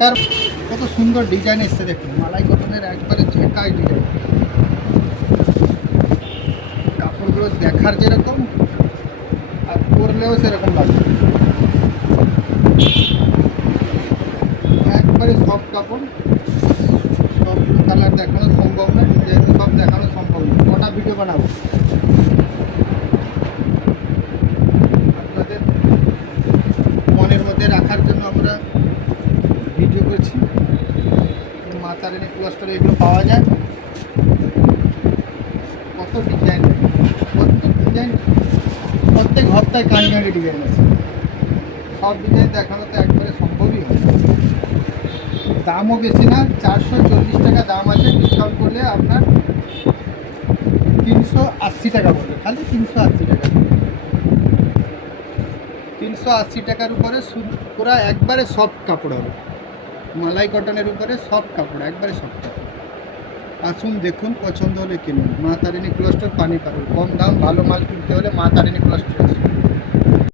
ঝাঁকার কত সুন্দর ডিজাইন এসছে দেখুন, মালাই কটনের একবারে ঝাঁকায় ডিজাইন। কাপড়গুলো দেখার যেরকম আর পরলেও সেরকম লাগবে, একবারে সব কাপড়। সব কালার দেখানো সম্ভব নয়, যেহেতু সব দেখানো সম্ভব নয়, কটা ভিডিও বানাবো আপনাদের মনের মধ্যে রাখার জন্য আমরা ভিডিও করছি। মা তারিণী ক্লাস্টারে এগুলো পাওয়া যায়, কত ডিজাইন, প্রত্যেক ডিজাইন প্রত্যেক হপ্তায় কাঞ্জারি ডিজাইন আছে। সব ডিজাইন দেখানো তো একবারে সম্ভবই হয়। দামও বেশি না, 440 টাকা দাম আছে, ডিসকাউন্ট করলে আপনার 380 টাকা পড়বে, খালি 380 টাকা। 380 টাকার উপরে পুরো একবারে সফট কাপড় হবে, মালাই কটনের উপরে সফট কাপড়, একবারে সফট কাপড়। আসুন দেখুন, পছন্দ হলে কিনুন। মা তারিণী ক্লাস্টার, পানি পারুল। কম দাম ভালো মাল কিনতে হলে মা তারিণী ক্লাস্টার আসুন।